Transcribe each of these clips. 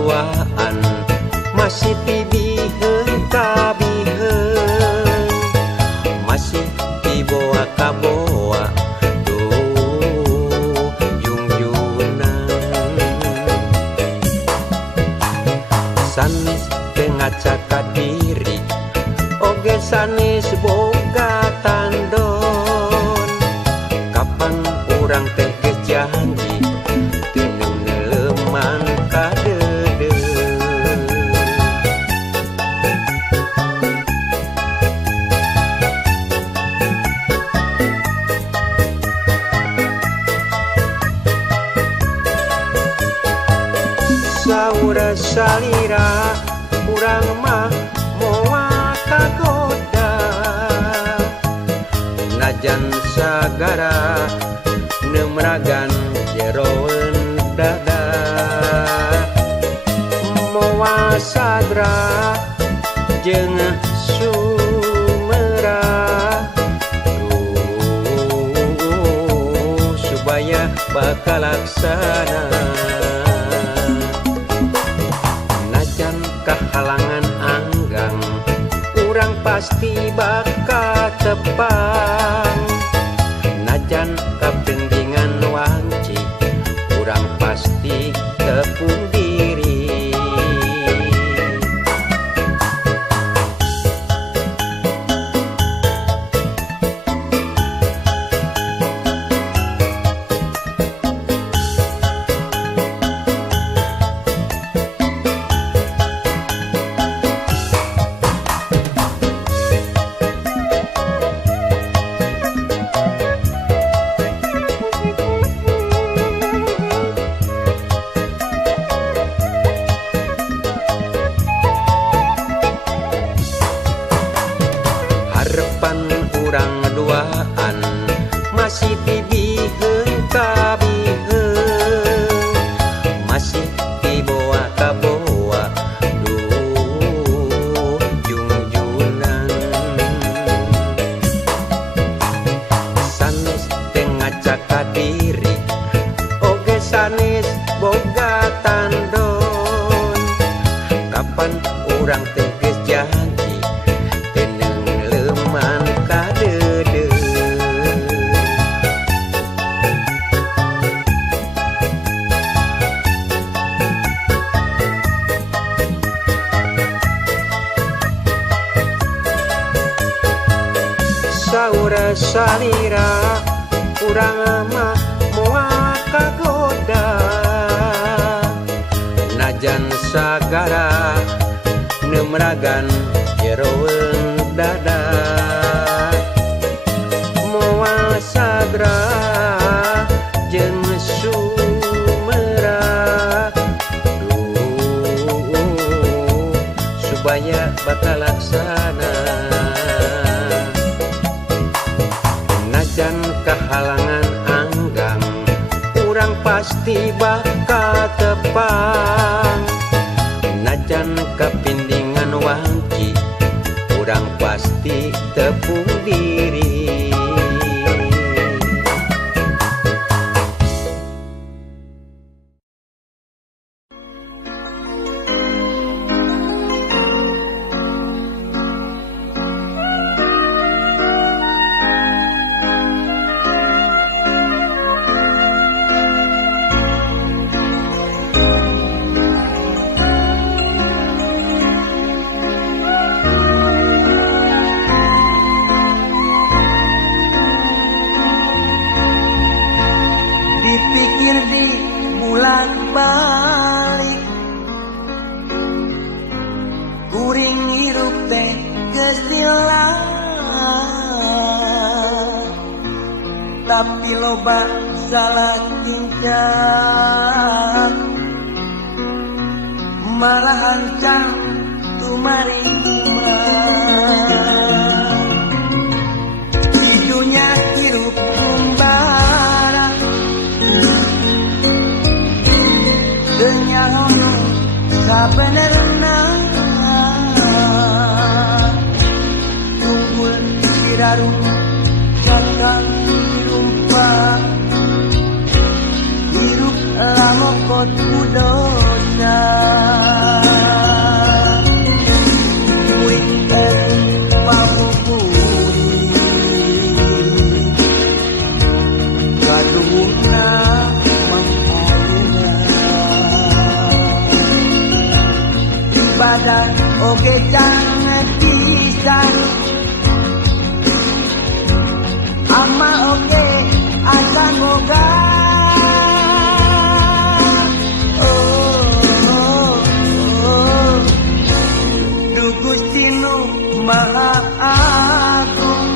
duaan masih tibiheun kabiheun masih tiboa kaboa tuh junjunan sanes ngaca ka diri oge sanes boga tandon kapan urang teh geus janji teu neuleuman ka deudeuh saur salira urang mah moal kagoda najan sagara neumragan jeroeun dada moal sadra jeung sumerah supaya bakal laksana kahalangan anggang urang pasti bakal tepang najan kapendingan wanci urang pasti tepung diri urang duaan masih tibiheun kabiheun masih tiboa kaboa duh junjunan sanes teh ngaca ka diri oge sanes boga tandon kapan urang teh geus janji teu neuleuman ka saur salira urang mah moal kagoda najan sagara neumragan jeroeun dada moal sadra jeung sumerah supaya bakal laksana najan kahalangan anggang urang pasti bakal tepang najan kapindingan wanci urang pasti tepung diri balik kuring hirup teh geus tapi loba salah tingkah malahan kang tumari di dunia hirup kumbara denyahono sabenerna tunggul diraru kakang dirumpa hirup lamokot kudosa ibadah oke jangan bisa ama oke asa moga Du Gusti nu Maha Agung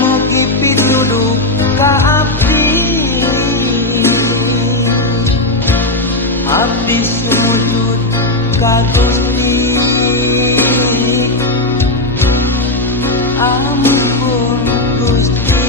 mugi pituduh ka abdi abdi sujud ka Gusti ampun Gusti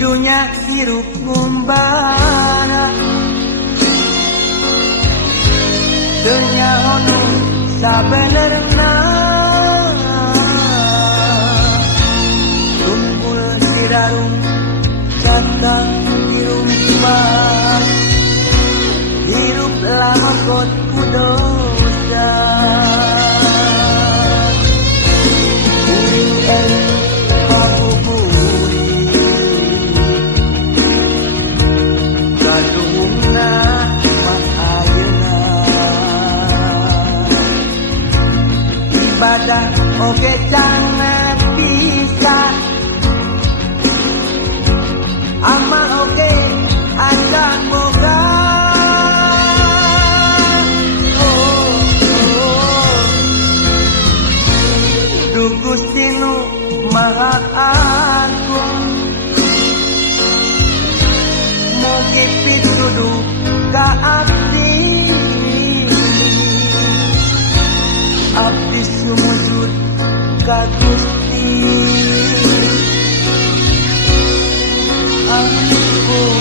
dunya hirup ngumbara ternyaho sabenerna tumpul sirarum catang dirumah hirup lamakot kudosa uring eling kadungna ayeuna ibadah oge jangan bisa ama oge asa moga Du Gusti nu Maha Agung mugi pituduh ka abdi abdi sumujud ka Gusti ampun